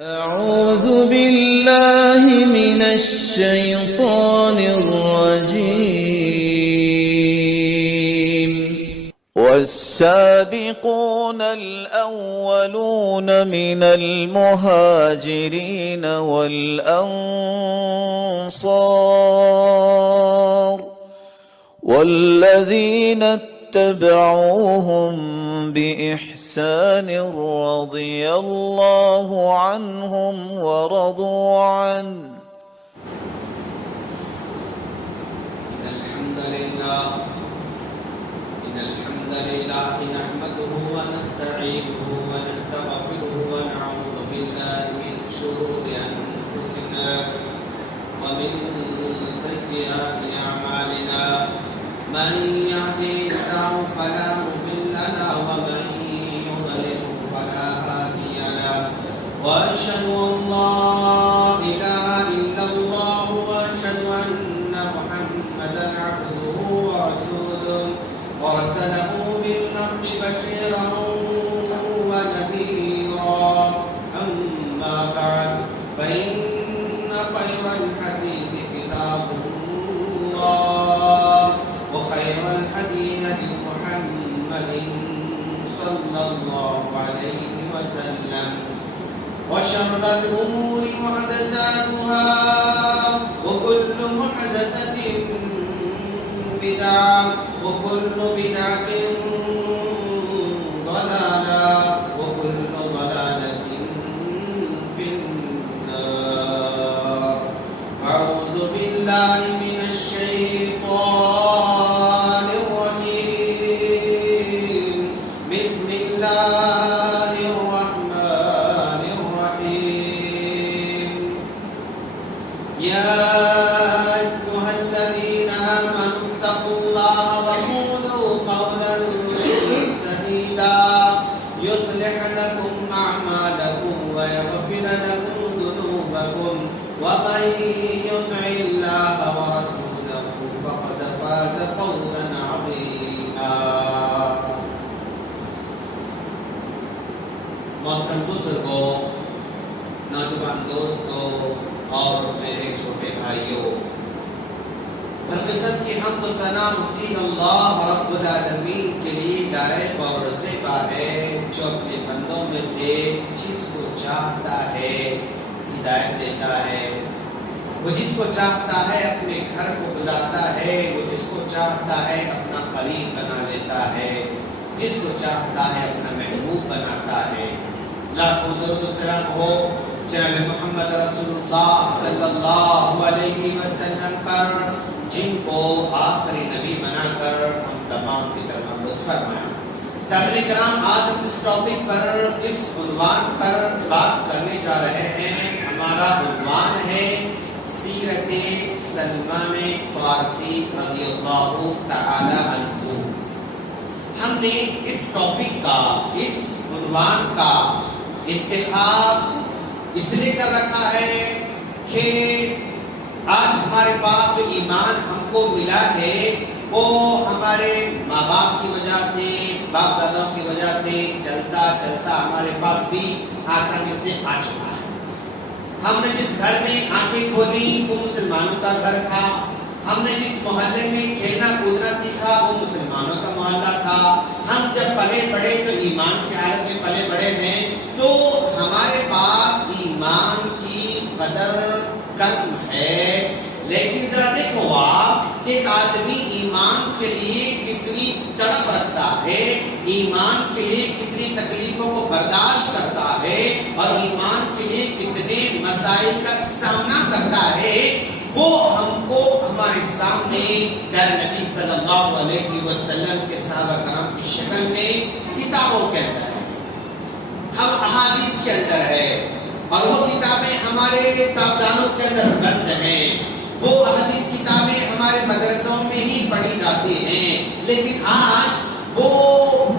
أعوذ بالله من الشيطان الرجيم والسابقون الأولون من المهاجرين والأنصار والذين اتبعوهم بإحسان رضي الله عنهم ورضوا عنه إن الحمد لله نحمده ونستعينه ونستغفره ونعوذ بالله من شرور أنفسنا ومن سيئات أعمالنا من يهده الله فلا مضل له ومن يضلل فلا هادي له وأشهد أن لا إله إلا الله وأشهد أن محمدا عبده ورسوله ورسله بالحق بشيرا ونذيرا أما بعد فإن خير الحديث كتاب الله وخير الهدي هدي محمد صلى الله عليه وسلم وشر الأمور محدثاتها وكل محدثة بدعة وكل بدعة ضلالة وكل ضلالة في النار أعوذ بالله من الشيطان الرجيم بسم الله الرحمن الرحيم يا أيها الذين آمنوا اتقوا الله وقولوا قولا سديدا يصلح لكم أعمالكم ويغفر لكم ذنوبكم ومن يطع الله ورسوله فقد فاز فوزا عظيما محترم بزرگوں، نوجوان دوستوں اور میرے چھوٹے بھائیوں، ہر قسم کی حمد و ثنا اسی اللہ رب العالمین کے لیے لائق اور زیبا ہے جو اپنے بندوں میں سے جس کو چاہتا ہے ہدایت دیتا ہے، وہ جس کو چاہتا ہے اپنے گھر کو بلاتا ہے، وہ جس کو چاہتا ہے اپنا قریب بنا لیتا ہے، جس کو چاہتا ہے اپنا محبوب بناتا ہے۔ لاکھوں درود و سلام ہو جناب محمد رسول اللہ صلی اللہ علیہ وسلم پر، جن کو آخری نبی بنا کر ہم تمام کی طرف مبعوث فرمایا۔ سامعین کرام، آج ہم اس ٹاپک پر، اس عنوان پر بات کرنے جا رہے ہیں۔ ہمارا عنوان ہے سیرت سلمان فارسی رضی اللہ تعالی عنہ۔ ہم نے اس ٹاپک کا، اس عنوان کا انتخاب اس لیے کر رکھا ہے کہ آج ہمارے پاس جو ایمان ہم کو ملا ہے وہ ہمارے ماں باپ کی وجہ سے، باپ داداؤں کی وجہ سے چلتا چلتا ہمارے پاس بھی آسانی سے آ چکا ہے۔ ہم نے جس گھر میں آنکھیں کھولی وہ مسلمانوں کا گھر تھا، ہم نے جس محلے میں کھیلنا کودنا سیکھا وہ مسلمانوں کا محلہ تھا۔ ہم جب پلے بڑے تو ایمان کی حالت میں پلے بڑے ہیں، تو ہمارے پاس ایمان کی قدر کم ہے۔ لیکن ذرا دیکھو آپ، ایک آدمی ایمان کے لیے کتنی تڑپ رکھتا ہے، ایمان کے لیے کتنی تکلیفوں کو برداشت کرتا ہے، اور ایمان کے لیے کتنے مسائل کا سامنا کرتا ہے، وہ ہم کو ہمارے سامنے پیارے نبی صلی اللہ علیہ وسلم کے صحابہ کرام کی شکل میں کتابوں کے اندر ہے، ہم احادیث کے اندر ہے، اور وہ کتابیں ہمارے کتابدانوں کے اندر بند ہیں، وہ احادیث کتابیں ہمارے مدرسوں میں ہی پڑھی جاتی ہیں۔ لیکن آج وہ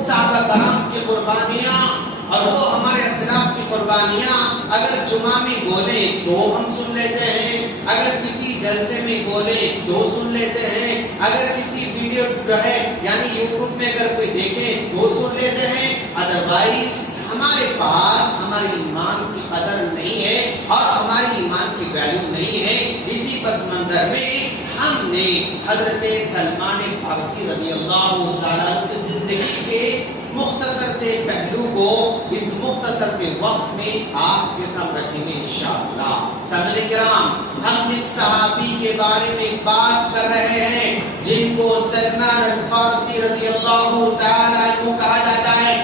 صحابہ کرام کی قربانیاں اور وہ ہمارے اسلاف کی قربانیاں اگر جمعہ میں بولے تو ہم سن لیتے ہیں، اگر کسی جلسے میں بولے تو سن لیتے ہیں، اگر کسی ویڈیو جو ہے یعنی یوٹیوب میں اگر کوئی دیکھے تو سن لیتے ہیں، ادروائز ہمارے پاس ہمارے ایمان کی قدر نہیں سمندر میں ہم نے حضرت سلمان فارسی رضی اللہ تعالیٰ عنہ کی زندگی کے مختصر سے پہلو کو اس مختصر سے وقت میں آپ کے سامنے رکھیں گے انشاءاللہ۔ سامعین کرام، ہم جس صحابی کے بارے میں بات کر رہے ہیں جن کو سلمان الفارسی رضی اللہ تعالیٰ عنہ کہا جاتا ہے،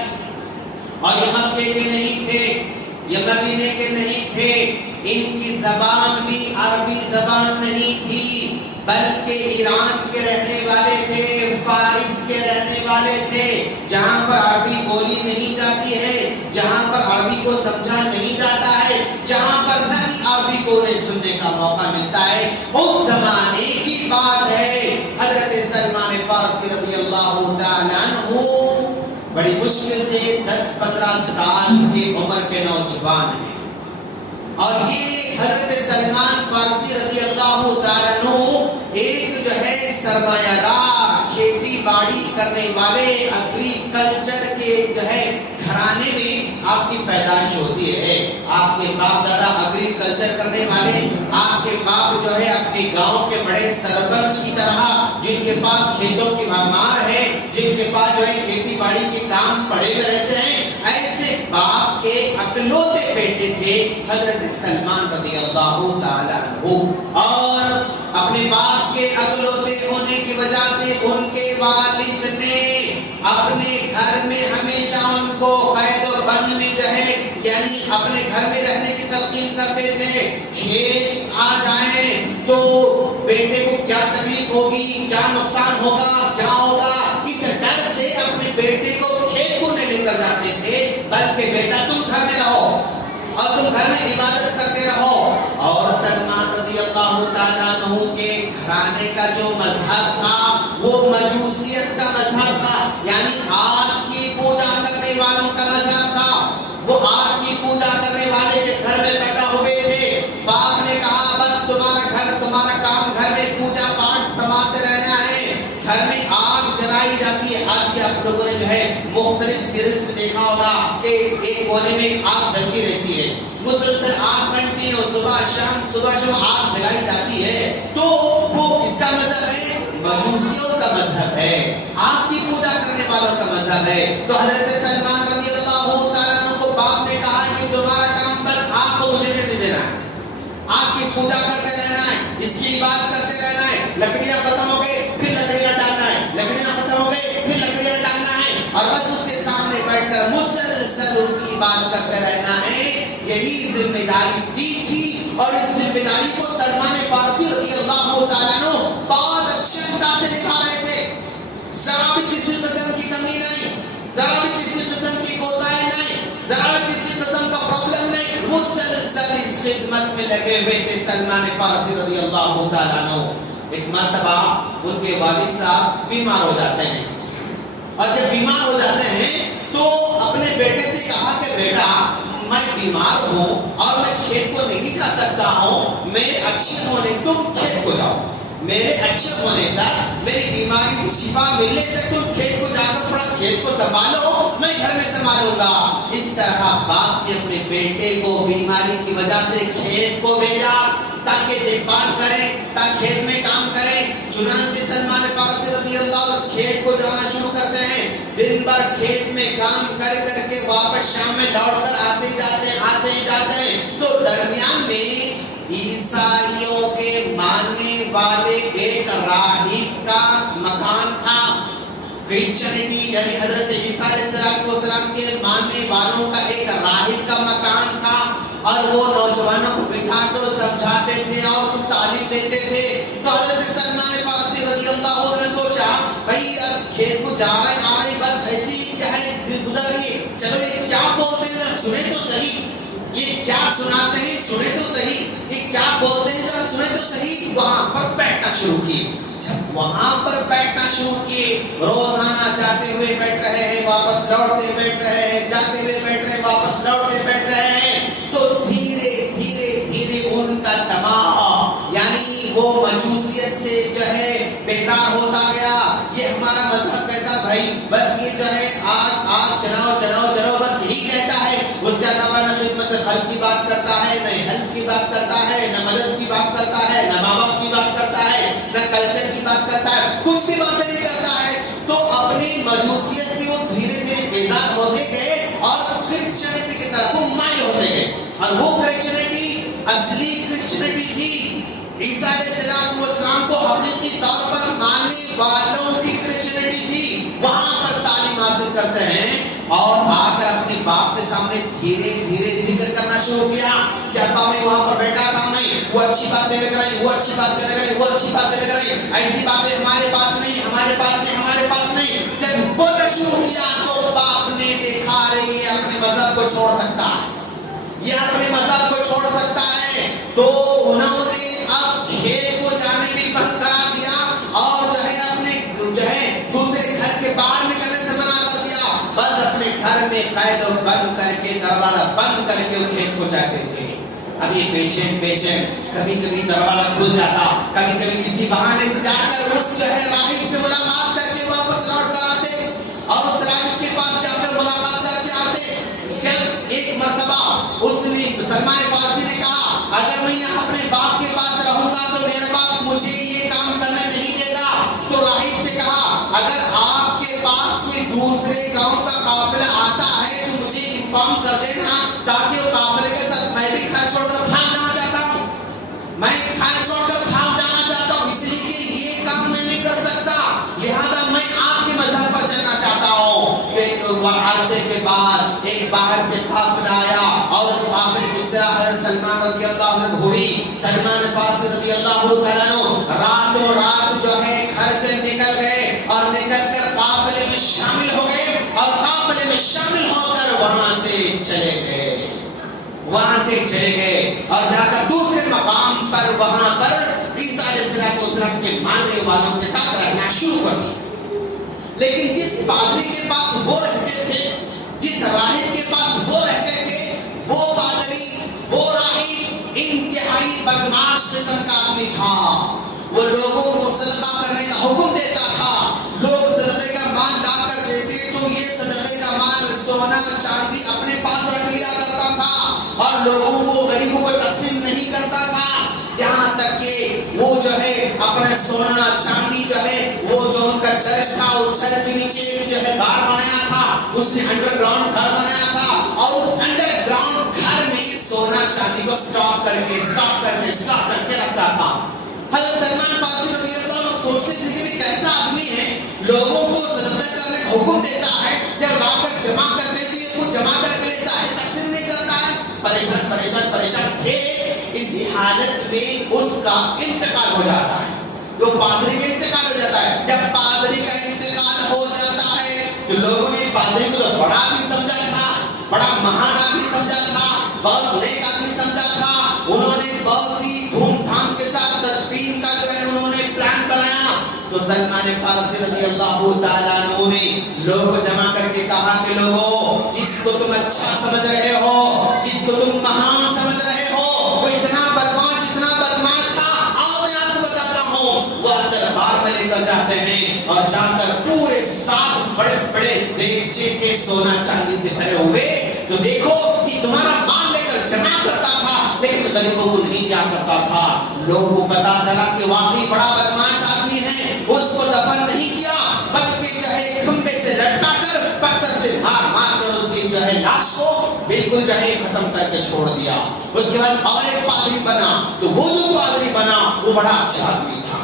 اور یہ مکے کے نہیں تھے، یہ مدینے کے نہیں تھے، ان کی زبان بھی عربی زبان نہیں تھی بلکہ ایران کے رہنے والے تھے، فارس کے رہنے والے تھے، جہاں پر عربی بولی نہیں جاتی ہے، جہاں پر عربی کو سمجھا نہیں جاتا ہے، جہاں پر نہ ہی عربی کو انہیں سننے کا موقع ملتا ہے۔ اس زمانے کی بات ہے، حضرت سلمان فارسی رضی اللہ تعالیٰ عنہ بڑی مشکل سے 10-15 سال کی عمر کے نوجوان ہیں، اور یہ حضرت سلمان فارسی رضی اللہ تعالیٰ عنہ ایک جو ہے سرمایہ دار کھیتی باڑی کرنے والے ایگریکلچر کے جو ہے گھرانے میں آپ کی پیدائش ہوتی ہے۔ آپ کے باپ دادا ایگریکلچر کرنے والے، آپ کے باپ جو ہے اپنے گاؤں کے بڑے سرپنچ کی طرح جن کے پاس کھیتوں کی بھرمار ہے، جن کے پاس جو ہے کھیتی باڑی کے کام پڑے ہوئے رہتے ہیں، ایسے باپ کے اکلوتے بیٹے تھے حضرت سلمان رضی اللہ تعالیٰ عنہ، اور اپنے باپ کے اکلوتے ہونے کی وجہ سے ان کے والد نے اپنے گھر میں ہمیشہ ان کو قید و بند میں جو ہے یعنی اپنے گھر میں رہنے کی تلقین کرتے تھے۔ کھیت آ جائیں تو بیٹے کو کیا تکلیف ہوگی، کیا نقصان ہوگا، کیا ہوگا، اس ڈر سے اپنے بیٹے کو کھیت کو نہیں لے کر جاتے تھے، بلکہ بیٹا تم گھر میں رہو اور تم گھر میں عبادت کرتے رہو۔ اور سلمان رضی اللہ تعالیٰ عنہ کے گھرانے کا جو مذہب تھا وہ مجوسیت کا مذہب تھا، یعنی آگ کی پوجا کرنے والوں کا مذہب تھا۔ وہ آگ کی پوجا کرنے والے کے گھر میں پیدا ہوئے تھے۔ باپ نے کہا بس تمہارا گھر، تمہارا کام گھر میں پوجا پاٹ سماتے رہنا ہے، گھر میں آگ جلائی جاتی ہے۔ آج کے آپ لوگوں نے جو ہے مختلف سیریلز میں دیکھا ہوگا کہ ایک کونے میں آگ جلتی رہتی ہے، مسلسل آگ کنٹینیو، صبح شام آگ جلائی جاتی ہے۔ تو وہ کس کا مذہب ہے؟ مجوسیوں کا مذہب ہے، آگ کی پوجا کرنے والوں کا مذہب ہے۔ تو حضرت سلمان رضی اللہ تعالیٰ عنہ کو باپ نے کہا کہ تمہارا کام بس آگ کو مجھے نہیں دینا ہے، آگ کی پوجا کرتے رہنا ہے، اس کی عبادت کرتے رہنا ہے۔ لکڑیاں ختم ہو گئی پھر لکڑیاں ڈالنا ہے، لکڑیاں ختم ہو گئی پھر لکڑیاں ڈالنا ہے، اور بس اس کے سامنے بیٹھ کر مسلسل اس کی عبادت کرتے رہنا ہے۔ یہی ذمہ داری دی تھی، اور اس ذمہ داری کو سلمان فارسی رضی اللہ تعالیٰ عنہ بہت اچھے انداز سے نبھا رہے تھے۔ ذرا بھی کسی قسم کی کمی نہیں، ذرا بھی کسی قسم کی کوتاہی نہیں، ذرا بھی کسی قسم کا پرابلم نہیں، مسلسل اس خدمت میں لگے ہوئے تھے سلمان فارسی رضی اللہ تعالیٰ عنہ۔ ایک مرتبہ ان کے والد صاحب بیمار ہو جاتے ہیں، اور جب بیمار ہو جاتے ہیں تو اپنے بیٹے سے کہا کہ بیٹا میں بیمار ہوں اور میں کھیت کو نہیں جا سکتا ہوں، میرے اچھے ہونے تم کھیت کو جاؤ، میرے اچھے ہونے تک، میری بیماری کی شفا ملنے تک تم کھیت کو جا کر تھوڑا کھیت کو سنبھالو، میں گھر میں سنبھالوں گا۔ اس طرح باپ نے اپنے بیٹے کو بیماری کی وجہ سے کھیت کو بھیجا تاکہ دیکھ بھال کریں، تاکہ کھیت میں کام کریں۔ چنانچہ سلمان فارسی رضی اللہ عنہ کھیت کو جانا شروع کرتے ہیں، دن بھر کھیت میں کام کر کر کے واپس شام میں لوٹ کر آتے ہی جاتے ہیں۔ تو درمیان میں عیسائیوں کے ماننے والے ایک راہب کا مکان تھا، کرسچینٹی یعنی حضرت عیسیٰ علیہ السلام کے ماننے والوں کا ایک راہب کا مکان تھا، اور وہ نوجوانوں کو بٹھا کر سمجھاتے تھے اور تعلیم دیتے تھے۔ تو حضرت سلمان فارسی رضی اللہ عنہ نے سوچا بھائی اب کھیت کو جا رہے آ رہے بس ایسی گزر رہی ہے، چلو یہ کیا بولتے ہیں سنیں تو صحیح، یہ کیا سناتے ہیں سنیں تو صحیح، یہ کیا بولتے ہیں ذرا سنیں تو صحیح۔ وہاں پر بیٹھنا شروع کیے، جب وہاں پر بیٹھنا شروع کیے، روزانہ جاتے ہوئے بیٹھ رہے ہیں، واپس لوٹتے بیٹھ رہے ہیں، جاتے ہوئے بیٹھ رہے ہیں، واپس لوٹتے بیٹھ رہے ہیں، تو دھیرے دھیرے ان کا دماغ یعنی وہ مجوسیت سے جو ہے بیزار ہوتا گیا۔ یہ ہمارا مذہب کیسا بھائی، بس یہ جو ہے آگ جلاؤ بس یہی کہتا ہے، اس کے علاوہ نہ خدمت خلق کی بات کرتا ہے، نہ حلق کی بات کرتا ہے، نہ مدد کی بات کرتا ہے، نہ ماں باپ کی بات نہ کلچر کی بات کرتا ہے، کچھ بھی باتیں نہیں کرتا ہے. تو اپنی مجوسیت سے وہ دھیرے دھیرے بیزار ہوتے گئے اور کرسچینٹی کی طرف وہ مائل ہوتے گئے. اور وہ کرسچینٹی اصلی کرسچینٹی تھی، عیسیٰ علیہ السلام کو حقیقی طور پر ماننے والوں کی کرسچینٹی تھی. وہاں پر تعلیم حاصل کرتے ہیں اور آ کر اپنے باپ کے سامنے دھیرے دھیرے ذکر کرنا شروع کیا کہ ابا میں وہاں پر بیٹھا تھا، میں وہ اچھی باتیں لے کر آئی، وہ اچھی باتیں لے کر آئی، وہ اچھی باتیں لے کر آئی، ایسی باتیں ہمارے پاس نہیں، ہمارے پاس نہیں، ہمارے پاس نہیں. جب بولنا شروع کیا تو باپ نے دیکھا رہے یہ اپنے مذہب کو چھوڑ سکتا ہے، یہ اپنے مذہب کو چھوڑ سکتا ہے. تو انہوں نے اب کھیت کو جانے بھی بند کرا دیا اور اپنے دوسرے گھر کے باہر نکلنے سے منع کر دیا. بس اپنے گھر میں قید و بند کر کے، دروازہ بند کر کے وہ کھیت کو جاتے تھے. ابھی بے چین کبھی کبھی دروازہ کھل جاتا، کبھی کبھی کسی بہانے سے جا کر اس راہب سے ملاقات کر کے واپس لوٹ کر آتے اور اس راہب کے پاس جا کر ملاقات کر کے آتے. جب ایک مرتبہ اس نے سلمان فارسی نے کہا اگر میں یہاں اپنے باپ کے پاس رہوں گا تو میرا باپ مجھے یہ کام کرنے نہیں دے گا. تو راہب سے کہا اگر آپ کے پاس کوئی دوسرے گاؤں کا قافلہ آتا ہے تو مجھے انفارم کر دینا تاکہ وہ قافلے کے ساتھ میں بھی گھر چھوڑ کر بھاگ جانا چاہتا ہوں، میں گھر چھوڑ کر بھاگ جانا چاہتا ہوں، اس لیے کہ یہ کام میں نہیں کر سکتا، لہذا میں آپ کے مذہب پر چلنا چاہتا ہوں. ایک عرصے کے بعد ایک باہر سے قافلہ آیا اور اس قافلے کی اطلاع حضرت سلمان رضی اللہ عنہ ہوئی. سلمان فارسی رضی اللہ عنہ راتوں رات گھر سے نکل گئے اور نکل کر قافلے میں شامل ہو گئے اور قافلے میں شامل ہو کر وہاں سے چلے گئے اور جا کر دوسرے مقام پر وہاں پر عیسیٰ علیہ السلام کے ماننے والوں کے ساتھ رہنا شروع کر دیا. لیکن جس پادری کے پاس وہ رہتے تھے، جس راہب کے پاس وہ رہتے تھے، وہ پادری، وہ راہب انتہائی بدمعاش قسم کا آدمی تھا. وہ لوگوں کو صدقہ کرنے کا حکم دیتا تھا. لوگ صدقے کا مال لا کر دیتے تو یہ صدقے کا مال سونا چاندی اپنے پاس رکھ لیا کرتا تھا اور لوگوں کو غریبوں کو تقسیم نہیں کرتا تھا. یہاں تک کہ وہ اپنا سونا چاندی وہ جو ان کا چرچ تھا اس چرچ کے نیچے گھر بنایا تھا، اس نے انڈر گراؤنڈ گھر بنایا تھا اور اس انڈر گراؤنڈ گھر میں سونا چاندی کو اسٹاک کر کے رکھتا تھا. حضرت سلمان فارسی رضی اللہ عنہ سوچتے تھے کہ یہ کیسا آدمی ہے، لوگوں کو صدقہ کرنے کا حکم دیتا ہے، جب لا کر جمع کر دیتی ہے وہ جمع کر کے لیتا ہے، تقسیم نہیں کرتا ہے. پریشان تھے. اسی حالت میں اس کا انتقال ہو جاتا ہے. جو پادری کا انتقال ہو جاتا ہے، جب پادری کا انتقال ہو جاتا ہے تو لوگوں نے پادری کو تو بڑا آدمی سمجھا تھا، بڑا مہان آدمی سمجھا تھا، بہت نیک آدمی سمجھا تھا. انہوں نے بہت ہی دھوم دھام کے ساتھ تدفین کا انہوں نے پلان بنایا. تو سلمان فارسی رضی اللہ تعالیٰ عنہ نے لوگوں کو جمع کر کے کہا کہ لوگوں، جس کو تم اچھا سمجھ رہے ہو، جس کو تم مہان سمجھ رہے ہو، وہ اتنا بدمعاش تھا، آؤ میں آپ کو بتاتا ہوں. وہ اندر غار میں لے کر جاتے ہیں اور جا کر پورے 7 بڑے دیگچے کے سونا چاندی سے بھرے ہوئے. تو دیکھو کہ تمہارا مال لے کر جمع کرتا تھا لیکن غریبوں کو نہیں دیا کرتا تھا. لوگوں کو پتا چلا کہ واقعی بڑا بدمعاش آدمی ہے. اس کو دفن نہیں کیا بلکہ کھمبے سے لٹکا کر پتھر سے مار کر اس کی لاش کو بالکل ختم کر کے چھوڑ دیا. اس کے بعد اور ایک پادری بنا. تو وہ جو پادری بنا وہ بڑا اچھا آدمی تھا،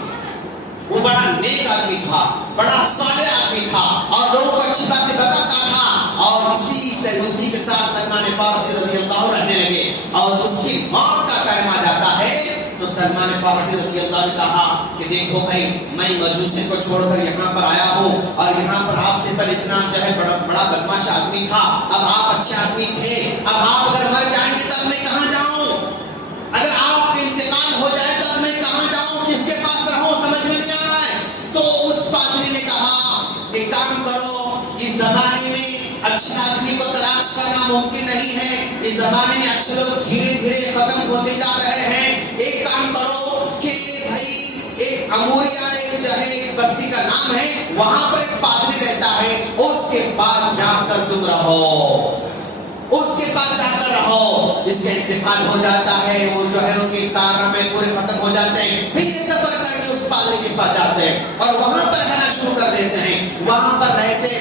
وہ بڑا نیک آدمی تھا، بڑا صالح آدمی تھا اور لوگوں کو اچھی باتیں بتاتا تھا. اور اسی کے ساتھ سلمان فارسی رضی اللہ عنہ رہنے لگے. اور اس کی موت کا ٹائم آ جاتا ہے تو سلمان فارسی رضی اللہ عنہ نے کہا کہ دیکھو بھائی، میں مجوسی کو چھوڑ کر یہاں پر آیا ہوں اور یہاں پر آپ سے پر اتنا بڑا بدمعاش آدمی تھا. اب آپ اچھے آدمی تھے، اب آپ اگر مر جائیں گے تب میں کہاں جاؤں؟ اگر آپ کا انتقال ہو جائے تب میں کہاں جاؤں؟ کس کے پاس رہوں؟ سمجھ میں نہیں آ رہا ہے. تو اس پادری نے کہا کہ کام کرو، اس زمانے میں اچھے آدمی کو تلاش کرنا ممکن نہیں ہے. اس زمانے میں اچھے لوگ دھیرے دھیرے ختم ہوتے جا رہے ہیں. ایک کام کرو کہ بھائی ایک اموریا ایک بستی کا نام ہے، وہاں پر ایک پادری رہتا ہے، اس کے پاس جا کر تم رہو، اس کے پاس جا کر رہو. اس کا انتقال ہو جاتا ہے، وہ ان کے کارنامے پورے ختم ہو جاتے ہیں. پھر یہ سفر کر کے اس والے کے پاس جاتے ہیں اور وہاں پر رہنا شروع کر دیتے ہیں. وہاں پر رہتے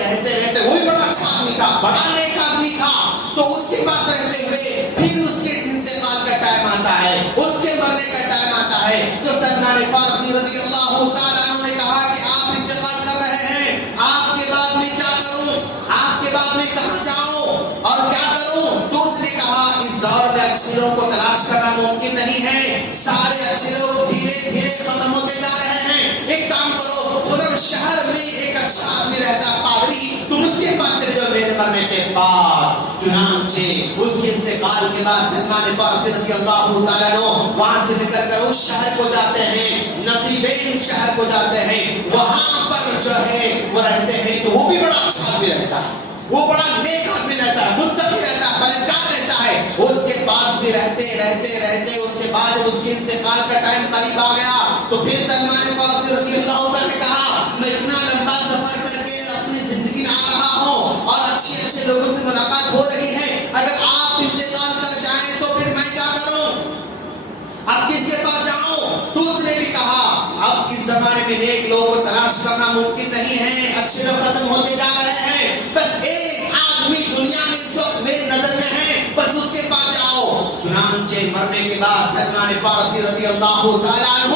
وہ بھی بڑا اچھا آدمی تھا, بڑا نیک آدمی تھا. تو اس کے پاس رہتے ہوئے پھر اس کے انتقال کا ٹائم آتا ہے, اس کے مرنے کا ٹائم آتا ہے. تو سلمان فارسی رضی اللہ تعالیٰ عنہ نے کہا کہ آپ انتقال کر رہے ہیں, آپ کے بعد میں کیا کروں, آپ کے بعد میں کہاں جاؤں اور کیا کروں. تو اس نے کہا اس دور میں اچھے لوگوں کو تلاش کرنا ممکن نہیں ہے, سارے اچھے لوگ دھیرے دھیرے ختم ہوتے جا رہے ہیں. ایک کام کرو, سلم شہر میں ایک اچھا آدمی رہتا پادری, تم اس کے پاس چلے جاؤ میرے مرنے کے بعد. چنانچہ اس کے انتقال کے بعد سلمان فارسی رضی اللہ تعالیٰ عنہ وہاں سے نکل کر اس شہر کو جاتے ہیں, نصیبین شہر کو جاتے ہیں. وہاں پر جو ہے وہ رہتے ہیں. تو وہ بھی بڑا اچھا آدمی رہتا ہے, وہ بڑا نیک آدمی رہتا ہے, متقی رہتا ہے, پرہیزگار رہتا ہے. اس کے پاس بھی رہتے اس کے بعد اس کے انتقال کا ٹائم قریب آ گیا. تو پھر سلمان فارسی رضی اللہ عنہ نے کہا میں اتنا لمبا سفر کر کے اپنی زندگی میں آ رہا ہوں اور اچھے لوگوں سے ملاقات ہو رہی ہے, اگر آپ انتقال کر جائیں تو پھر میں کیا کروں, اب کس کے پاس جاؤں. تو اس نے بھی کہا اب اس زمانے میں نیک لوگوں کو تلاش کرنا ممکن نہیں ہے, اچھے لوگ ختم ہوتے جا رہے ہیں. بس ایک آدمی دنیا میں اس وقت میری نظر میں ہے, بس اس کے پاس جاؤ. چنانچہ مرنے کے بعد سلمان فارسی رضی اللہ تعالیٰ عنہ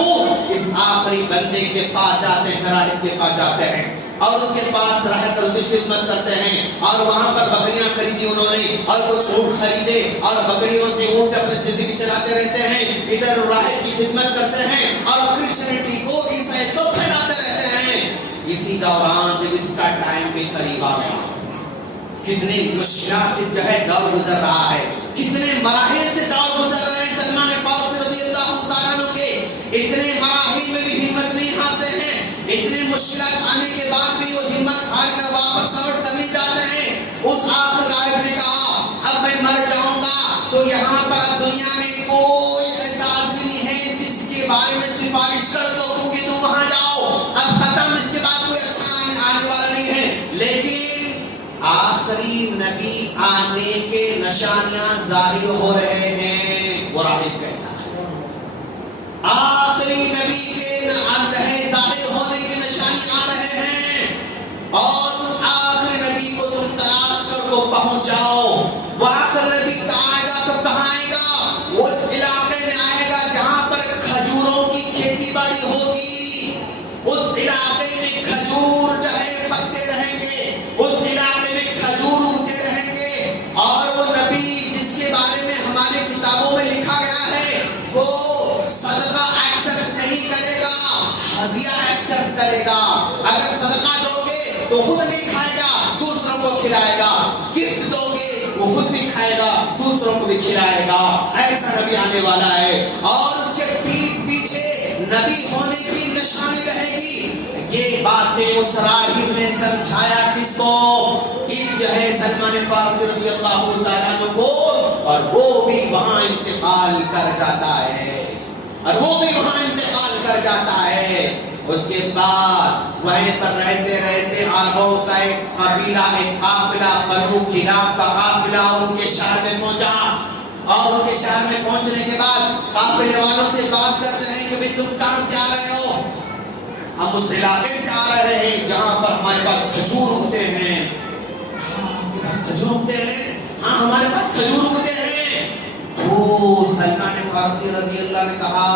اس آخری بندے کے پاس جاتے ہیں, راہب کے پاس جاتے ہیں اور اس کے پاس رہ کر اسے خدمت کرتے ہیں. اور وہاں پر بکریاں خریدی انہوں نے اور کچھ اونٹ خریدے اور بکریوں سے اونٹ اپنی زندگی چلاتے رہتے ہیں. ادھر راہب کی خدمت کرتے ہیں اور کرسچینٹی کو, عیسائی کو پھیلاتے رہتے ہیں. اسی دوران جب اس کا ٹائم بھی قریب آ گیا, کتنی مشکلات سے جو ہے دور گزر رہا ہے, کتنے مراحل سے دور گزر رہے ہیں سلمان فارسی رضی اللہ تعالیٰ عنہ کے. اتنے مراحل میں بھی ہمت نہیں ہارتے ہیں, اتنے مشکلات آنے کے بعد بھی وہ ہمت ہار کر واپس لوٹ کر نہیں جاتے ہیں. اس آخر راہب نے کہا اب میں مر جاؤں گا تو یہاں پر اب دنیا میں کوئی ایسا آدمی نہیں ہے جس کے بارے میں سفارش کر سکوں کہ تم وہاں جاؤ, اب ختم, اس کے بعد کوئی اچھا آنے والا نہیں ہے. لیکن آخری نبی آنے کے نشانیاں ظاہر ہو رہے ہیں. وہ راہب کہتا ہے آخری نبی کے ظاہر ہونے کے نشانی آ رہے ہیں اور اس آخری نبی کو تم تلاش کر کو پہنچ جاؤ. وہ آخری نبی کہاں آئے گا تو کہاں آئے گا, وہ اس علاقے میں آئے گا جہاں پر کھجوروں کی کھیتی باڑی ہوگی. اس علاقے میں کھجور جو ہے پکتے رہیں گے, اس علاقے میں کھجور اگتے رہیں گے. اور وہ نبی جس کے بارے میں ہماری کتابوں میں لکھا گیا ہے وہ صدقہ ایکسپٹ نہیں کرے گا, ہدیہ ایکسپٹ کرے گا. اگر صدقہ دو گے تو خود نہیں کھائے گا, دوسروں کو کھلائے گا. گفٹ دو گے وہ خود بھی کھائے گا, دوسروں کو بھی کھلائے گا. ایسا نبی آنے والا ہے اور اس کے پیٹھ پیچھے نبی ہونے کی نشانی رہے گی. یہ باتیں اس راہب نے سمجھایا کس کو, اس جو ہے سلمان فارسی رضی اللہ تعالیٰ عنہ کو, اور وہ بھی وہاں انتقال کر جاتا ہے, اور وہ بھی وہاں انتقال کر جاتا ہے. اس کے بعد وہیں پر رہتے عربوں کا ایک قبیلہ, ایک قافلہ, بنو کلاب کا قافلہ ان کے شہر میں پہنچا. اور ان کے شہر میں پہنچنے کے بعد قافلے والوں سے بات کرتے ہیں کہ بھئی تم کہاں سے آ رہے ہو. ہم اس علاقے سے آ رہے ہیں جہاں پر ہمارے پاس کھجور اگتے ہیں. آپ کے پاس کھجور اگتے ہیں؟ ہاں ہمارے پاس کھجور اگتے ہیں. تو سلمان فارسی رضی اللہ نے کہا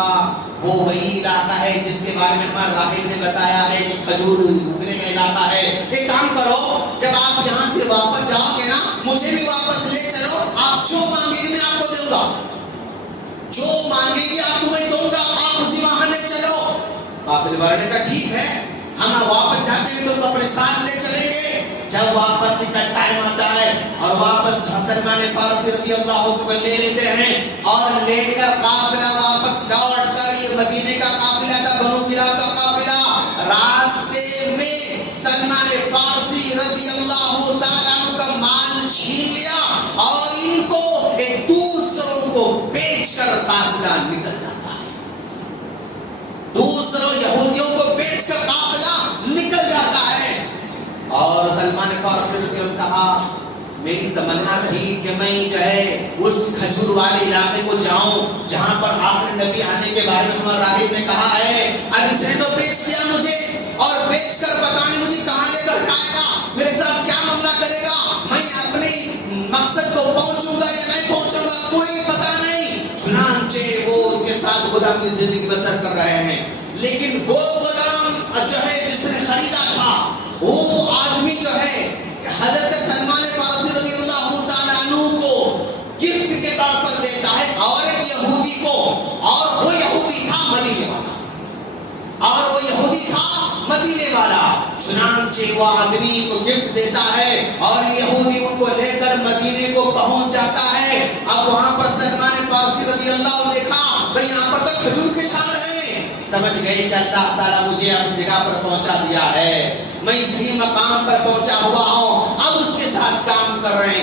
وہ وہی علاقہ ہے جس کے بارے میں ہمارے راہب نے بتایا ہے کہ کھجور اگنے کا علاقہ ہے. ایک کام کرو, جب آپ یہاں سے واپس جاؤ گے نا مجھے بھی واپس لے چلو, آپ جو مانگے گی میں آپ کو دوں گا, جو مانگے گی آپ کو میں دوں گا, آپ مجھے وہاں لے چلو. قافلے والے نے کہا ٹھیک ہے, ہم واپس جاتے ہیں تو اپنے ساتھ لے چلیں گے. جب واپس کا ٹائم آتا ہے اور واپس سلمان فارسی رضی اللہ عنہ کو لے لیتے ہیں اور لے کر قافلہ واپس لوٹ کر, یہ مدینے کا قافلہ تھا, بنو کلاب کا قافلہ. راستے میں سلمان فارسی رضی اللہ تعالیٰ عنہ کا مال چھین لیا اور ان کو ایک دوسروں کو بیچ کر قافلہ نکل جاتا ہے. دوسروں یہودیوں کو بیچ کر قافلہ نکل جاتا ہے. اور سلمان فارسی نے کہا میری تمنا تھی کہ میں جو ہے اس کھجور والے علاقے کو جاؤں جہاں پر آخر نبی آنے کے بارے میں ہمارے راہب نے کہا ہے، اب اس نے تو بیچ دیا مجھے، اور بیچ کر پتہ نہیں مجھے کہاں لے کر جائے گا، میرے ساتھ کیا معاملہ کرے گا، میں اپنے مقصد کو پہنچوں گا یا نہیں پہنچوں گا کوئی پتہ نہیں۔ چنانچہ وہ اس کے ساتھ خدا کی زندگی بسر کر رہے ہیں، لیکن وہ غلام جو ہے جس نے خریدا تھا، وہ آدمی جو ہے حضرت سلمان فارسی رضی اللہ تعالیٰ عنہ کو گفٹ کے طور پر دیتا ہے، اور ایک یہودی کو، اور وہ یہودی تھا مدینے والا، چنانچہ وہ آدمی کو گفٹ دیتا ہے اور یہودی ان کو لے کر مدینے کو پہنچ جاتا ہے۔ اب وہاں پر سلمان فارسی رضی اللہ عنہ دیکھا بھئی یہاں پر تو کھجور کے جھاڑ ہیں، سمجھ گئے کہ اللہ تعالیٰ مجھے اپنی جگہ پر پہنچا دیا ہے، میں صحیح مقام پر پہنچا ہوا ہوں۔ اب اس کے ساتھ کام کر رہے ہیں،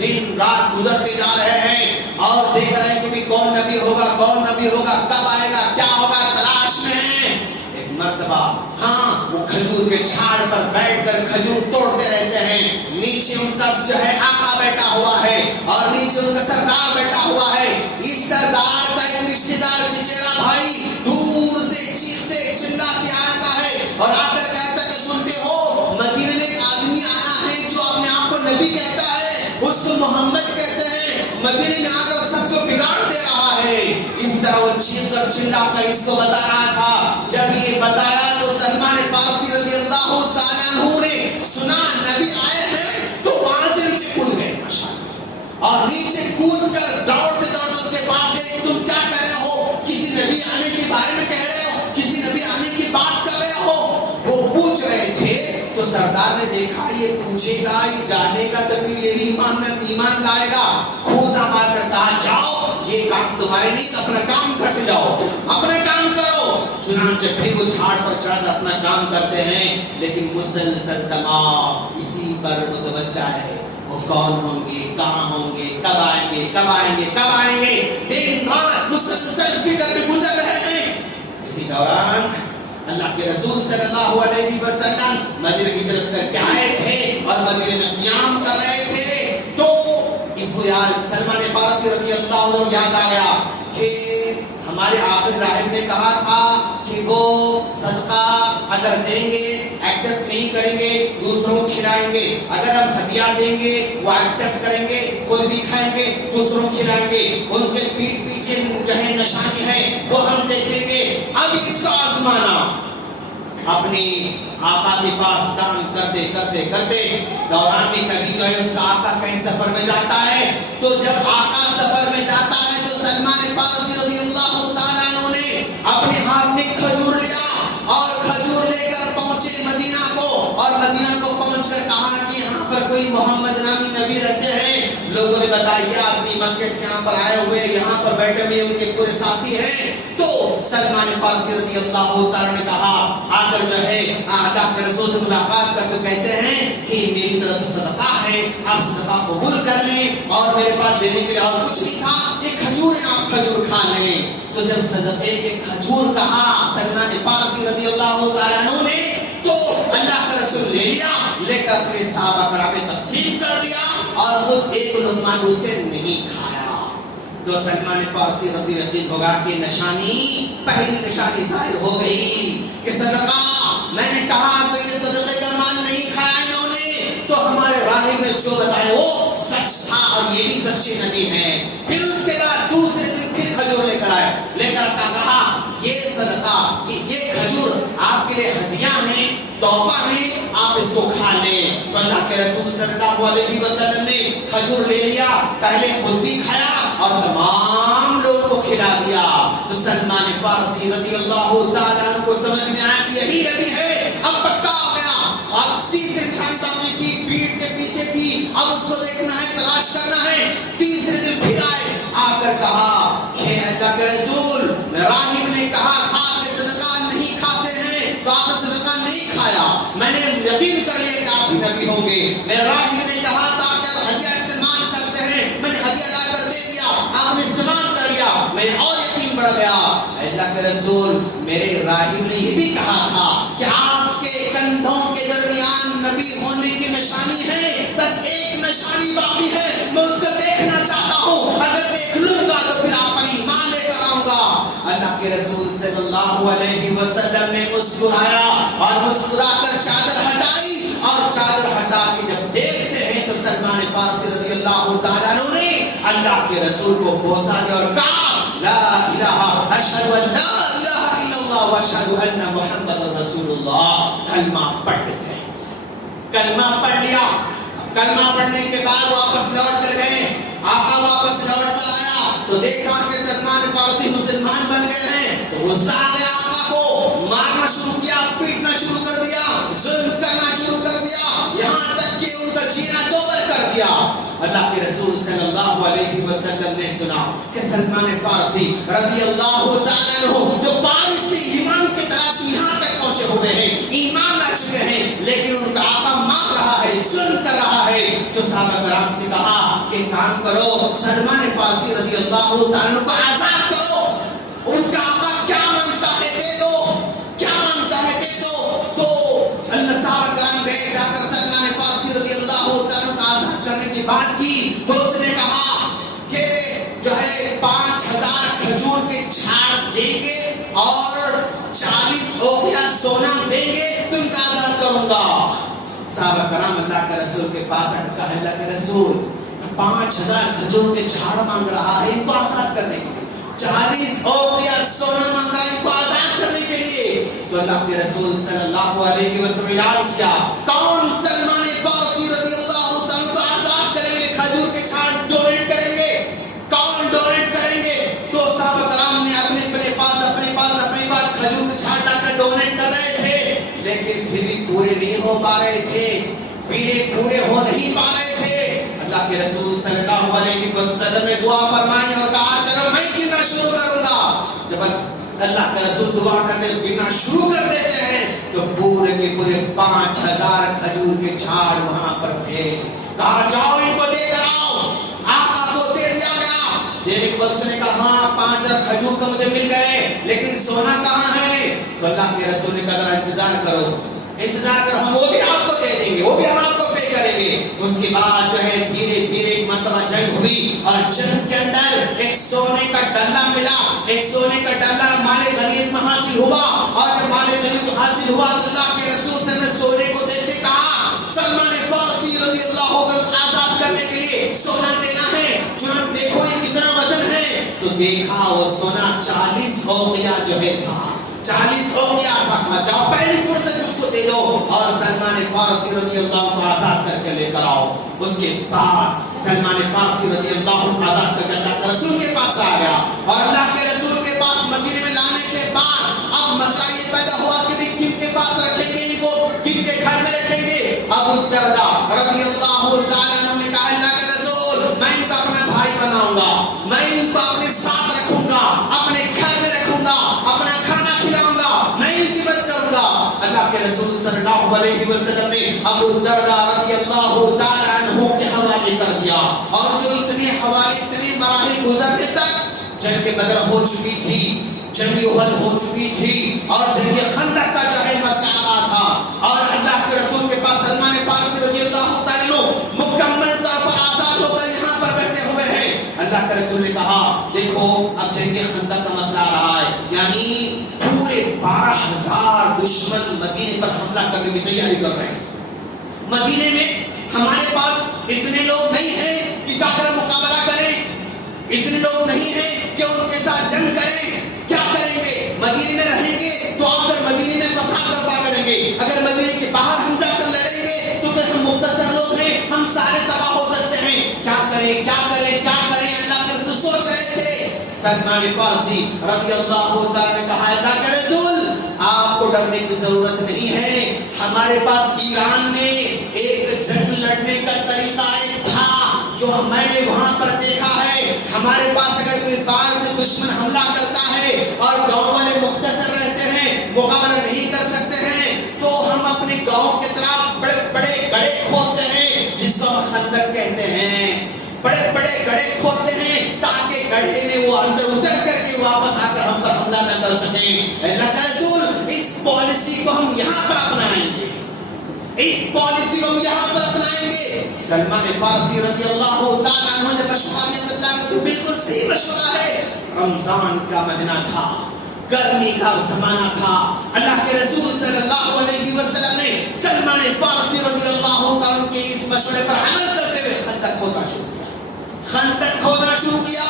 دن رات گزرتے جا رہے ہیں اور دیکھ رہے ہیں کہ کون نبی ہوگا، کب آئے گا، کیا ہوگا، تلاش میں ہیں۔ ایک مرتبہ وہ کھجور کے جھاڑ پر بیٹھ کر کھجور توڑتے رہتے ہیں، نیچے ان کا جو ہے آقا بیٹھا ہوا ہے اور نیچے ان کا سردار بیٹھا ہوا ہے۔ اس سردار کا ایک رشتہ دار چچیرا بھائی دور سے چیختے چلاتے آتا ہے اور آ کر کہتا ہے کہ سنتے ہو مدینے میں ایک آدمی آیا ہے جو اپنے آپ کو نبی کہتا ہے، اس کو محمد کہتے ہیں، مدینے میں آ کر سب کو بگاڑ دے رہا ہے۔ اس طرح وہ چیخ کر چلا کر اس کو بتا رہا تھا۔ جب یہ بتایا تو سلمان فارسی رضی اللہ تعالیٰ عنہ نے سنا نبی آئے ہیں تو وہاں سے نیچے کود گئے، اور نیچے کود کر دوڑتے اس کے پاس گئے۔ تم کیا کہہ رہے ہو؟ کسی نبی آنے کے بارے میں کہہ رہے ہو؟ کسی نبی آنے کی بات کر رہے ہو؟ وہ پوچھ رہے تھے تو سردار نے دیکھا یہ پوچھے گا، یہ جاننے کا تو یہ ایمان لائے گا، کھوسا مار کر کہا جاؤ یہ کام تمہارے نہیں، اپنا کام کرتے جاؤ، اپنے کام کرو۔ چنانچہ پھر وہ جھاڑ پر چڑھ کر اپنا کام کرتے ہیں، لیکن مسلسل دماغ اسی پر متوجہ ہے، وہ کون ہوں گے، کہاں ہوں گے، کب آئیں گے، دن رات مسلسل فکر میں گزر رہے ہیں۔ اسی دوران اللہ کے رسول صلی اللہ علیہ وسلم مدینہ ہجرت کر کے آئے تھے اور مدینے میں قیام کر رہے تھے، تو اس کو یاد سلمان فارسی رضی اللہ عنہ یاد آ گیا کہ ہمارے آخر راہب نے کہا تھا کہ وہ صدقہ اگر دیں گے ایکسپٹ نہیں کریں گے، دوسروں کو کھلائیں گے، اگر ہم ہدیہ دیں گے وہ ایکسپٹ کریں گے، خود بھی کھائیں گے، دوسروں کو کھلائیں گے، ان کے پیٹ پیچھے جو ہے نشانی ہے وہ ہم دیکھیں گے۔ اب اس کا آزمانا اپنے آقا کے پاس کام کرتے دوران میں کبھی جو ہے اس کا آقا کہیں سفر میں جاتا ہے، تو جب آقا سفر میں جاتا ہے تو سلمان فارسی رضی اللہ تعالیٰ عنہ نے اپنے ہاتھ میں کھجور لیا اور کھجور لے کر پہنچے مدینہ کو، اور مدینہ کو پہنچ کر کہا کہ یہاں پر کوئی محمد نامی نبی رہتے ہیں۔ لوگوں نے بتایا یہ آدمی مکے سے یہاں پر آئے ہوئے، یہاں پر بیٹھے ہوئے ان کے پورے ساتھی ہیں۔ تو سلمان فارسی رضی اللہ تعالیٰ نے کہا آ کر جو ہے اللہ کے رسول سے ملاقات کر کے کہتے ہیں کہ میری طرف سے صدقہ ہے، آپ صدقہ قبول کر لیں، اور میرے پاس دینے کے لیے اور کچھ نہیں تھا، ایک کھجور ہے، آپ کھجور کھا لیں۔ تو جب صدقے کے کھجور کہا سلمان فارسی رضی اللہ تعالیٰ عنہ نے، تو اللہ کا رسول لے لیا، لے کر اپنے صحابہ کرام میں تقسیم کر دیا اور خود ایک لقمہ اسے نہیں کھایا۔ تو سلمان فارسی رضی اللہ عنہ ہوگا کہ نشانی، پہلی نشانی ظاہر ہو گئی کہ صدقہ، میں نے کہا تو یہ صدقے کا مال نہیں کھایا انہوں نے، تو ہمارے راہب نے جو بتایا وہ سچ تھا اور یہ بھی سچے نبی ہیں۔ پھر اس کے بعد دوسرے دن پھر کھجور لے کر آئے، لے کر کہا یہ صدقہ، یہ کھجور آپ کے لیے ہدیہ ہیں، تحفہ ہے، آپ اس کو کھا لیں۔ تو اللہ کے رسول صلی اللہ علیہ وسلم نے کھجور لے لیا، پہلے خود بھی کھایا اور تمام لوگوں کو کھلا دیا۔ تو سلمان فارسی رضی اللہ تعالیٰ عنہ کو سمجھ میں آیا کہ یہی نبی ہے، اب پکا ہو گیا۔ اور تیسری نشانی باقی تھی، پیٹ کے پیچھے تھی، اب اس کو دیکھنا ہے، تلاش کرنا ہے۔ تیسرے دن پھر آئے، آ کر کہا کہ اللہ کے رسول راہب نے کہا تھا کہ صدقہ نہیں کھاتے ہیں، تو آپ نے صدقہ نہیں کھایا، میں نے یقین کر لیا کہ آپ نبی ہوں گے۔ میرے راہب نے کہا تھا کہ آپ ہدیہ استعمال کرتے ہیں، میں نے ہدیہ لا کر دے دیا، آپ نے استعمال کر لیا، میں اور یقین بڑھ گیا۔ اللہ کے رسول میرے راہب نے یہ بھی کہا تھا کہ آپ کے کندھوں کے درمیان سلمان نبی ہونے کی نشانی ہے، بس ایک نشانی باقی ہے، میں اس کو دیکھنا چاہتا ہوں، اگر دیکھ لوں گا تو پھر آپ پر ایمان لے کر آؤں گا۔ اللہ کے رسول صلی اللہ علیہ وسلم نے مسکرایا اور مسکرا کر چادر ہٹائی، اور چادر ہٹا کے جب دیکھتے ہیں تو سلمان فارسی رضی اللہ تعالیٰ عنہ نے اللہ کے رسول کو بوسا دیا اور کہا لا الہ اشہد ان لا الہ الا اللہ واشہد ان محمد رسول اللہ۔ کلمہ پڑھ لیتے ہیں، کلمہ پڑھ لیا۔ کلمہ پڑھنے کے بعد واپس لوٹ کر گئے، آقا واپس لوٹ کر آیا تو دیکھا کہ سلمان فارسی مسلمان بن گئے ہیں، تو غصہ آ گیا، آقا کو مارنا شروع کیا، پیٹنا شروع کر دیا، ظلم کرنا شروع کر دیا، یہاں تک کہ ان کا جینا دوبر کر دیا۔ اللہ کے رسول صلی اللہ علیہ وسلم نے سنا کہ سلمان فارسی رضی اللہ تعالیٰ عنہ جو فارس سے ایمان کی تلاش یہاں تک پہنچے ہوئے ہیں، ایمان لا چکے ہیں، لیکن ان کا آقا مار رہا ہے، ظلم کر رہا ہے، تو صحابہ کرام سے کہا کہ کام کرو، سلمان فارسی رضی اللہ تعالیٰ عنہ کو آزاد کرو، اس کا آقا کیا مانگتا ہے دے دو، کیا مانگتا ہے دے دو۔ تو اللہ صحابہ کرام گئے، جا کر سلمان فارسی رضی اللہ تعالیٰ کو آزاد کرنے کی بات کی تو اس نے کہا کہ جو ہے 5000 کھجور کے جھاڑ دیں گے اور 40 اوقیہ سونا دیں گے تو ان کا آزاد کروں گا۔ صحابہ کرام اللہ کے رسول کے پاس آ کر اللہ کے رسول 5000 کھجور کے جھاڑ مانگ رہا ہے ان کو آزاد کرنے کے لیے، 40 اوقیہ سونا مانگ رہا ہے ان کو آزاد کرنے کے لیے۔ تو اللہ کے رسول صلی اللہ علیہ وسلم اعلان کیا کون سلمان فارسی رضی اللہ تعالیٰ کو آزاد کریں گے، کھجور کے جھاڑ ڈونیٹ کریں گے، کون ڈونیٹ کریں گے؟ تو صحابہ کرام نے اپنے پاس کھجور کے جھاڑ لا کر ڈونیٹ کر رہے تھے، لیکن پھر بھی پورے نہیں ہو پا رہے تھے، پورے ہو نہیں پا رہے تھے۔ اللہ کے رسول صلی اللہ علیہ وسلم نے دعا فرمائی اور کہا چلو میں گننا شروع کروں گا۔ جب اللہ کے رسول دعا کرتے گننا شروع کر دیتے ہیں تو پورے کے پورے 5000 کھجور کے جھاڑ وہاں پر تھے۔ کہا جاؤ ان کو دے کر آؤ، آقا کو دے دیا گیا۔ دینے کے بعد اس نے کہا ہاں 5000 کھجور تو مجھے مل گئے، لیکن سونا کہاں ہے؟ تو اللہ کے رسول نے کہا انتظار کرو، انتظار کرو، ہم وہ بھی آپ کو دے دیں گے، وہ بھی ہم آپ کو پے کریں گے۔ اس کے بعد جو ہے دھیرے دھیرے ایک مرتبہ جنگ ہوئی اور جنگ کے اندر ایک سونے کا ڈلہ ملا، ایک سونے کا ڈلہ مال غنیمت میں حاصل ہوا، اور جب مال غنیمت حاصل ہوا تو اللہ کے رسول صلی اللہ علیہ وسلم نے سونے کو دیکھتے کہا سلمان فارسی رضی اللہ عنہ کو آزاد کرنے کے لیے سونا دینا ہے، چنانچہ دیکھو یہ کتنا وزن ہے، تو دیکھا وہ سونا 40 اوقیہ جو ہے تھا، 40 اوقیہ تھا۔ جاؤ پہلی فرصت اس کو دے دو اور سلمان فارسی رضی اللہ عنہ کو آزاد کر کے لے کر آؤ۔ اس کے بعد سلمان فارسی رضی اللہ عنہ کو آزاد کر کے اللہ کے رسول کے پاس آ گیا، اور اللہ کے رسول کے پاس مدینے میں لانے کے بعد اب مسئلہ یہ پیدا ہوا کہ کن کے پاس رکھیں گے ان کو، کن کے گھر میں رکھیں گے؟ ابو الدرداء رضی اللہ تعالیٰ عنہ نے کہا اللہ کے رسول میں ان کو اپنا بھائی بناؤں گا، میں ان کو اپنے ساتھ رکھوں گا، اپنے گھر میں رکھوں گا، اپنا کھانا کھلاؤں گا، میں ان کی مدد کروں گا۔ اللہ کے رسول صلی اللہ علیہ وسلم نے ابو الدرداء رضی اللہ تعالیٰ عنہ کے حوالے کر دیا، اور جو اتنے مراحل گزرنے تک جنگ بدر ہو چکی تھی، جنگ احد ہو چکی تھی، اور جنگ خندق کا جو ہے مسئلہ آ رہا تھا، اور اللہ کے رسول کے پاس سلمان فارسی رضی اللہ تعالیٰ عنہ مکمل طور پر آزاد ہو کر یہاں پر بیٹھے ہوئے ہیں۔ اللہ کے رسول نے کہا دیکھو اب جنگ خندق کا مسئلہ آ رہا ہے، یعنی پورے 12000 دشمن مدینے پر حملہ کرنے کی تیاری کر رہے ہیں۔ مدینے میں ہمارے پاس اتنے لوگ نہیں ہیں کہ جا کر مقابلہ کریں، اتنے لوگ نہیں ہیں کہ ان کے ساتھ جنگ کریں، کیا کریں گے؟ مدینے میں رہیں گے تو آ کر مدینے میں فساد برپا کریں گے، اگر مدینے کے باہر ہم جا کر لڑیں گے تو ہم مختصر لوگ ہیں، ہم سارے تباہ ہو سکتے ہیں، کیا کریں کیا کریں کیا کریں؟ اللہ کے رسول سوچ رہے تھے۔ سلمان فارسی رضی اللہ تعالیٰ نے کہا اللہ کے رسول آپ کو ڈرنے کی ضرورت نہیں ہے، ہمارے پاس ایران میں ایک جنگ لڑنے کا طریقہ ایک تھا جو میں نے وہاں پر دیکھا ہے، ہمارے پاس اگر کوئی باہر سے دشمن حملہ کرتا ہے اور گاؤں والے مختصر رہتے ہیں، مقابلہ نہیں کر سکتے ہیں، تو ہم اپنے گاؤں کی طرف بڑے بڑے گڑھے کھودتے ہیں جس کو ہم خندق کہتے ہیں، بڑے بڑے گڑھے کھودتے ہیں تاکہ گڑھے میں وہ اندر اتر کر کے واپس آ کر ہم پر حملہ نہ کر سکیں۔ اللہ کا رسول اس پالیسی کو ہم یہاں پر اپنائیں گے، اس پالیسی کو یہاں پر اپنائیں گے. سلمان فارسی رضی اللہ تعالیٰ عنہ نے مشورہ دیا, اللہ کا بالکل صحیح مشورہ ہے. رمضان کا مہینہ تھا, گرمی کا زمانہ تھا, اللہ کے رسول صلی اللہ علیہ وسلم نے سلمان فارسی رضی اللہ تعالیٰ کے اس مشورے پر عمل کرتے ہوئے خندق کھودنا شروع کیا. خندق کھودنا شروع کیا.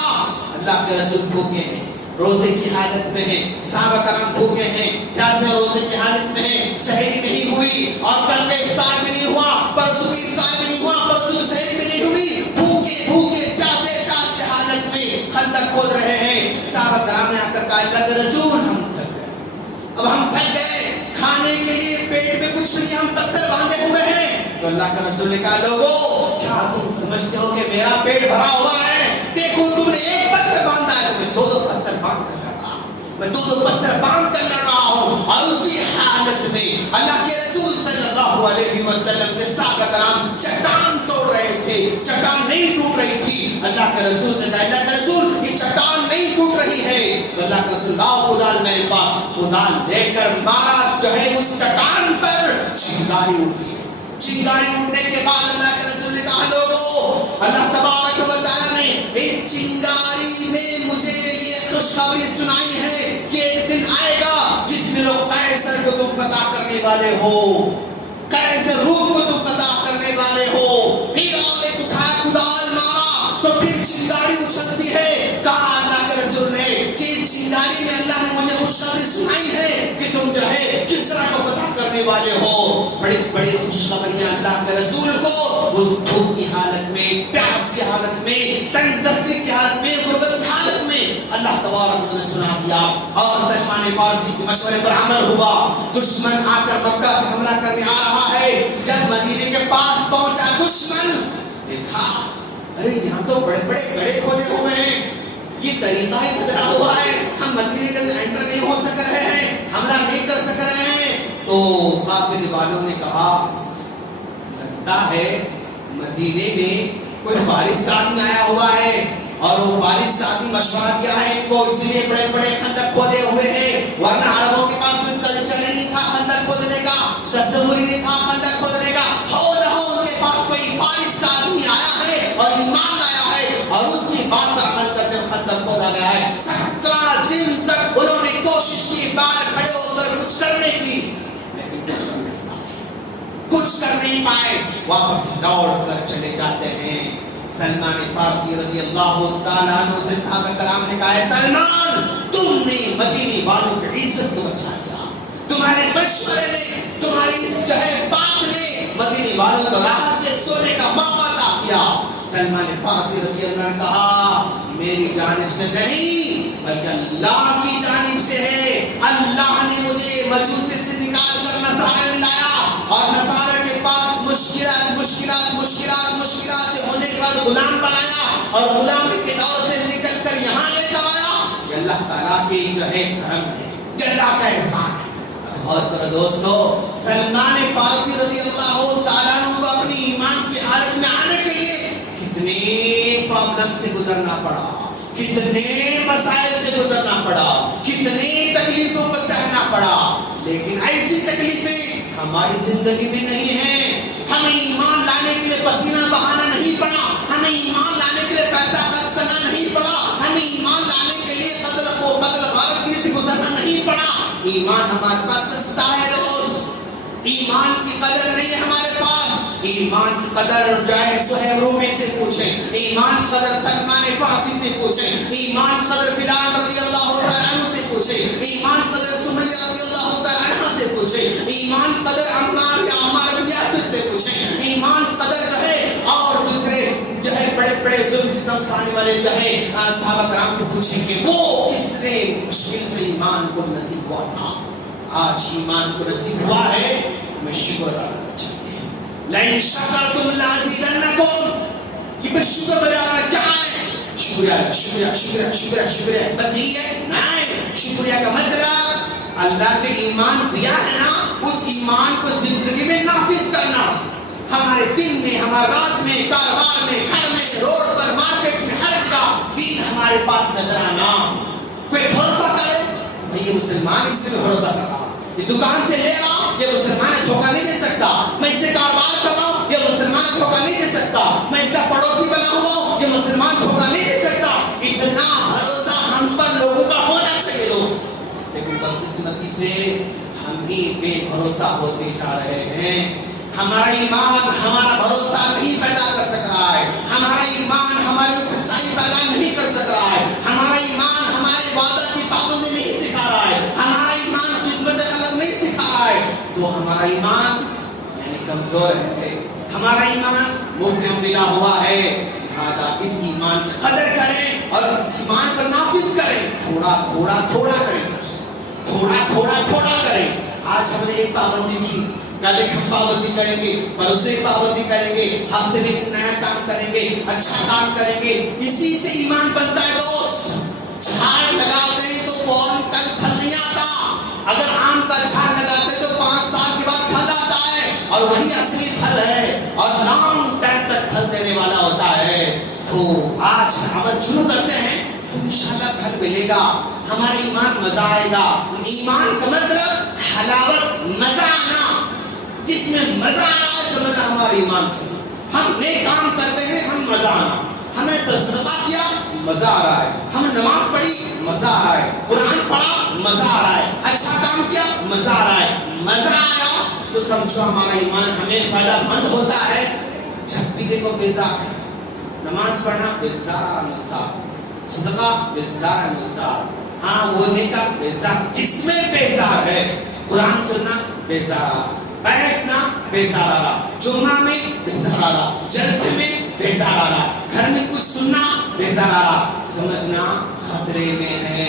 اللہ کے رسول بھوکے ہیں, روزے کی حالت میں ہیں, صحابہ کرام بھوکے ہیں, پیاسے روزے کی حالت میں ہیں, سحری نہیں ہوئی, اور کل کے افطار بھی نہیں ہوا, پرسوں کی افطار بھی نہیں ہوا, پرسوں کی سحری بھی نہیں ہوئی, بھوکے بھوکے پیاسے پیاسے حالت میں خندق کھود رہے ہیں. صحابہ کرام نے آ کر کہا, اللہ کے رسول ہم تھک گئے, اب ہم تھک گئے, کھانے کے لیے پیٹ میں کچھ نہیں, ہم پتھر باندھے ہوئے ہیں. تو اللہ کا رسول نے کہا, لوگو کیا تم سمجھتے ہو کہ میرا پیٹ بھرا ہوا ہے؟ دیکھو تم نے ایک پتھر باندھا ہے, میں دو پتھر باندھ کر لڑ رہا ہوں, میں دو پتھر باندھ کر لڑ رہا ہوں. اور اسی حالت میں اللہ کے رسول صلی اللہ علیہ وسلم کے صحابہ کرام چٹان توڑ رہے تھے, چٹان نہیں ٹوٹ رہی تھی. اللہ کے رسول سے کہا, اللہ کے رسول یہ چٹان نہیں ٹوٹ رہی ہے. تو اللہ کے رسول, لاؤ کدال میرے پاس. کدال لے کر مارا جو ہے اس چٹان پر, چنگاری اٹھی. چنگاری اٹھنے کے بعد اللہ کے رسول نے کہا, لوگو اللہ تبارک و تعالیٰ نے ایک چنگاری میں مجھے یہ خوشخبری سنائی ہے کہ ایک دن آئے گا جس میں لوگ قیصر کو تم فتح کرنے والے ہو, قیصر روم کو تم فتح کرنے والے ہو. پھر اور ایک اٹھایا, کدال مارا تو پھر چنگاری اچھلتی ہے. کہا اللہ کے رسول نے کہ چنگاری میں اللہ نے مجھے خوشخبری سنائی ہے کہ تم جو ہے کسرا کو فتح کرنے والے ہو. بڑی بڑی خوشخبریاں اللہ کے رسول کو اس بھوک کی حالت میں, پیاس کی حالت میں, تنگ دستی کی حالت میں, غربت کی حالت میں اللہ تبارک نے سنا دیا. اور سلمان فارسی کے مشورے پر عمل ہوا. دشمن آ کر مکہ سے حملہ کرنے آ رہا ہے. جب مدینے کے پاس پہنچا دشمن, دیکھا ارے یہاں تو بڑے بڑے گڑھے کھودے ہوئے ہیں, یہ طریقہ ہی بدلا ہوا ہے, ہم مدینے کے اندر انٹر نہیں ہو سک رہے ہیں, حملہ نہیں کر سک رہے ہیں. تو قافلے والوں نے کہا, لگتا ہے مدینے میں کوئی فارس آدمی آیا ہوا ہے, اور وہ فارس آدمی مشورہ دیا ہے ان کو, اس لیے بڑے بڑے خندق کھودے ہوئے ہیں. ورنہ عربوں کے پاس کوئی کلچر ہی نہیں تھا خندق کھودنے کا, تصور ہی نہیں تھا خندق کھودنے کا. ہو نہ ہو ان کے پاس کوئی فارس آدمی آیا ہے اور ایمان لایا ہے, اور اس کی بات پر عمل کرتے ہوئے خندق کھودا گیا ہے. 17 دن تک انہوں نے کوشش کی باہر کھڑے ہو کر کچھ کرنے کی, لیکن کچھ کر نہیں پائے. واپس دوڑ کر چلے جاتے ہیں. سلمان فارسی رضی اللہ تعالیٰ عنہ سے صحابہ کرام نے کہا, سلمان تم نے مدینے والوں کی عزت کو بچا لیا, تمہارے مشورے نے, تمہاری اس جو ہے بات نے مدینے والوں کو راحت سے سونے کا موقع عطا کیا. سلمان فارسی رضی اللہ عنہ نے کہا, میری جانب سے نہیں بلکہ اللہ کی جانب سے ہے. اللہ نے مجھے مجوسی سے نکال کر نصارہ میں لایا, اور نصارہ کے پاس مشکلات سے ہونے کے بعد غلام بنایا, اور غلامی کے دور سے نکل کر یہاں لے کر آیا. یہ اللہ تعالیٰ کی جو ہے کرم ہے, یہ اللہ کا احسان ہے. اب غور کرو دوستو, سلمان فارسی رضی اللہ تعالیٰ عنہ کو اپنی ایمان کی حالت میں آنے کے لیے کتنے پرابلم سے گزرنا پڑا, کتنے مسائل سے گزرنا پڑا, کتنی تکلیفوں کو سہنا پڑا. لیکن ایسی تکلیفیں ہماری زندگی میں نہیں ہیں. ہمیں ایمان لانے کے لیے پسینہ بہانا نہیں پڑا, ہمیں ایمان لانے کے لیے پیسہ خرچ کرنا نہیں پڑا, ہمیں ایمان لانے کے لیے قتل غارت سے گزرنا نہیں پڑا. ایمان ہمارے پاس سستا ہے دوست, ایمان کی قدر نہیں ہے ہمارے پاس. ایمان کی قدر جو ہے صہیب رومی سے پوچھیں, ایمان کی قدر سلمان فارسی سے پوچھیں, ایمان کی قدر بلال رضی اللہ تعالیٰ عنہ سے پوچھیں, ایمان کی قدر سمیہ رضی اللہ تعالیٰ عنہ سے پوچھیں, ایمان کی قدر عمار یا عمار بن یاسر سے پوچھیں, ایمان کی قدر جو ہے اور دوسرے جو ہے بڑے بڑے ظلم ستم سہنے والے جو ہے صحابہ کرام سے پوچھیں کہ وہ کتنے مشکل سے ایمان کو نصیب ہوا تھا. آج ایمان کو نصیب ہوا ہے, ہمیں شکر ادا کرنا چاہیے. لئن شکرتم لازیدنکم, یہ بس شکر بجانا کیا ہے؟ شکریہ شکریہ شکریہ شکریہ شکریہ, بس یہی ہے؟ نہیں, شکریہ کا مطلب اللہ جو ایمان دیا ہے نا, اس ایمان کو زندگی میں نافذ کرنا. ہمارے دن میں, ہمارے رات میں, کاروبار میں, گھر میں, روڈ پر, مارکیٹ میں, ہر جگہ دین ہمارے پاس نظر آنا. کوئی بھروسہ کرے بھائی یہ مسلمان اس سے بھروسہ کر رہا, یہ دکان سے لے رہا یہ مسلمان دھوکہ نہیں دے سکتا. میں اس سے کاروبار کر رہا ہوں, یہ مسلمان دھوکہ نہیں دے سکتا. میں اس کا پڑوسی بنا ہوا ہوں, یہ مسلمان دھوکہ نہیں دے سکتا. اتنا بھروسہ ہم پر لوگوں کا ہونا چاہیے دوست. لیکن بدقسمتی سے ہم ہی بے بھروسہ ہوتے جا رہے ہیں. ہمارا ایمان ہمارا بھروسہ نہیں پیدا کر سک رہا ہے. ہمارا ایمان ہماری سچائی پیدا نہیں کر سک رہا ہے. ہمارا ایمان ہمارے عبادت کی پابندی نہیں سکھا رہا ہے. ہمارا ایمان خدمت خلق نہیں سکھا رہا ہے. تو ہمارا ایمان یعنی کمزور ہے. ہمارا ایمان مفت میں ملا ہوا ہے. لہذا اس ایمان کی قدر کریں اور اس ایمان کو نافذ کریں. تھوڑا تھوڑا تھوڑا کریں, تھوڑا تھوڑا تھوڑا کریں. آج ہم نے ایک پابندی کی, کل ایک ہم پابندی کریں گے, پرسوں ایک پابندی کریں گے, ہفتے میں ایک نیا کام کریں گے, اچھا کام کریں گے. اسی سے ایمان بنتا ہے دوست. جھاڑ لگاتے ہیں تو فوراً کل پھل نہیں آتا. اگر آم کا جھاڑ لگاتے ہیں تو 5 سال کے بعد پھل آتا ہے, اور وہی اصلی پھل ہے اور لانگ ٹائم تک پھل دینے والا ہوتا ہے. تو آج عمل شروع کرتے ہیں تو انشاءاللہ پھل ملے گا. ہمارا ایمان مزہ آئے گا. ایمان کا مطلب حلاوت, مزہ آنا. جس میں مزہ آ رہا ہے سمجھنا ہمارا ایمان سے. ہم نیک کام کرتے ہیں, ہم مزہ آنا. ہمیں صدقہ کیا, مزہ آ رہا ہے. ہم نماز پڑھی, مزہ آ رہا ہے. قرآن پڑھا, مزہ آ رہا ہے. اچھا کام کیا, مزہ آ رہا ہے. مزہ آیا تو سمجھو ہمارا ایمان ہمیں فائدہ مند ہوتا ہے. جب بھی دیکھو بیزار ہے. نماز پڑھنا بیزار مزار, صدقہ بیزار مزار. ہاں وہ نیکا بیزار, جس میں بیزار ہے. قرآن سننا بیزار, بیٹھنا بیزار آ رہا, جمعہ میں بیزار آ رہا, جلسے میں بیزار آ رہا, گھر میں کچھ سننا بیزار آ رہا. سمجھنا خطرے میں ہے.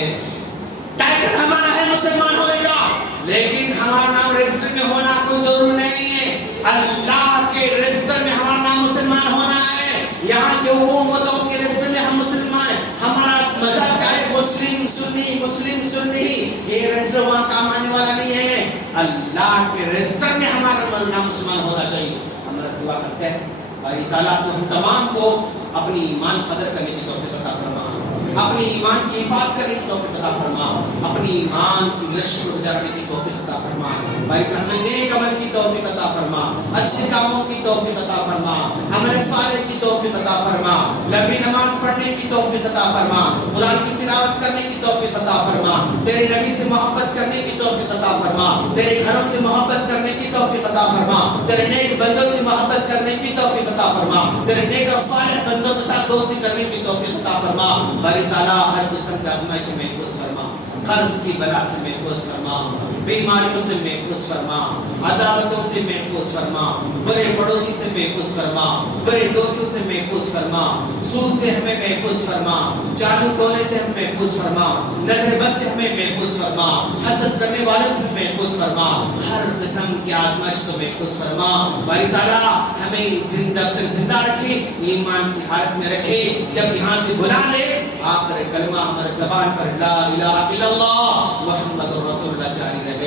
ٹائٹل ہمارا ہے مسلمان ہونے کا, لیکن ہمارا نام رجسٹر میں ہونا کوئی ضرور نہیں ہے. اللہ کے رجسٹر میں ہمارا نام مسلمان ہونا ہے. یہاں کے حکومتوں کے رجسٹر میں ہم مسلمان, ہمارا مذہب کیا ہے, مسلم سنی, مسلم سنی. یہ رجسٹر وہاں کام آنے والا نہیں ہے. اللہ کے رجسٹر میں ہمارا نام مسلمان ہونا چاہیے. ہم دعا کرتے ہیں بھائی تعالیٰ تو ہم تمام کو اپنی ایمان قدر کرنے کی توفیق عطا فرما, اپنی ایمان کی حفاظت کرنے کی توفیق عطا فرما, اپنی ایمان کی لشکر گزارنے کی توفیق عطا فرما. بھائی ہمیں نیک عمل کی توفیق عطا فرما, اچھے کاموں کی توفیق عطا فرما, عمل صالح کی توفیق عطا فرما, لمبی نماز پڑھنے کی توفیق عطا فرما, قرآن کی تلاوت کرنے کی توفیق عطا فرما, تیرے نبی سے محبت کرنے کی توفیق عطا فرما, تیرے گھروں سے محبت کرنے کی توفیق عطا فرما, تیرے نیک بندوں سے محبت کرنے کی توفیق عطا فرما, تیرے نیک اور صالح بندوں کے ساتھ دوستی کرنے کی توفیق عطا فرما. باری تعالیٰ ہر قسم کا آزمائش سے محفوظ فرما, قرض کی بلا سے محفوظ فرما, بیماریوں سے محفوظ فرما, عداوتوں سے محفوظ فرما, برے پڑوسی سے محفوظ فرما, برے دوستوں سے محفوظ فرما, سود سے ہمیں محفوظ فرما, جادو ٹونے سے ہمیں محفوظ فرما, نظر بد سے ہمیں محفوظ فرما, حسد کرنے والوں سے محفوظ فرما, ہر قسم کی آزمائش سے محفوظ فرما. باری تعالیٰ ہمیں زندہ رکھے, ایمان کی حالت میں رکھے. جب یہاں سے بلا لے آخر کلمہ ہمارے زبان پر لا الہ الا اللہ محمد رسول اللہ جاری رہے.